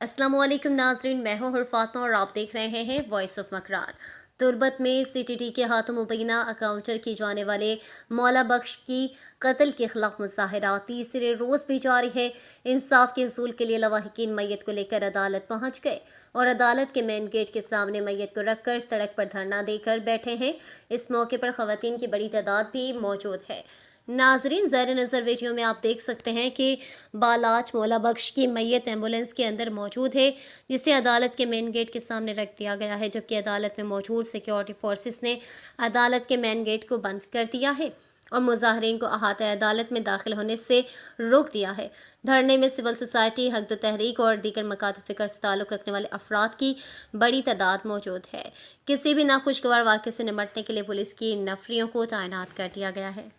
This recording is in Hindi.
अस्सलाम वालेकुम नाजरीन, मैं हूं फातिमा और आप देख रहे हैं वॉइस ऑफ मकरार। तुर्बत में सीटीटी के हाथों मुबैना अकाउंटर किए जाने वाले मौला बख्श की कत्ल के खिलाफ मुजाहरा तीसरे रोज़ भी जारी है। इंसाफ के हसूल के लिए लवाहिकीन मैयत को लेकर अदालत पहुंच गए और अदालत के मेन गेट के सामने मैयत को रखकर सड़क पर धरना देकर बैठे हैं। इस मौके पर खवातीन की बड़ी तादाद भी मौजूद है। नाजरीन, ज़र नज़र वीडियो में आप देख सकते हैं कि बालाच मौला बख्श की मैयत एम्बुलेंस के अंदर मौजूद है, जिसे अदालत के मेन गेट के सामने रख दिया गया है, जबकि अदालत में मौजूद सिक्योरिटी फोर्सेस ने अदालत के मेन गेट को बंद कर दिया है और मुजाहरीन को अहाता अदालत में दाखिल होने से रोक दिया है। धरने में सिविल सोसाइटी, हक तहरीक और दीगर मकात फ़िक्र से ताल्लुक़ रखने वाले अफराद की बड़ी तादाद मौजूद है। किसी भी नाखुशगवार वाक़े से निपटने के लिए पुलिस की नफरियों को तैनात कर दिया गया है।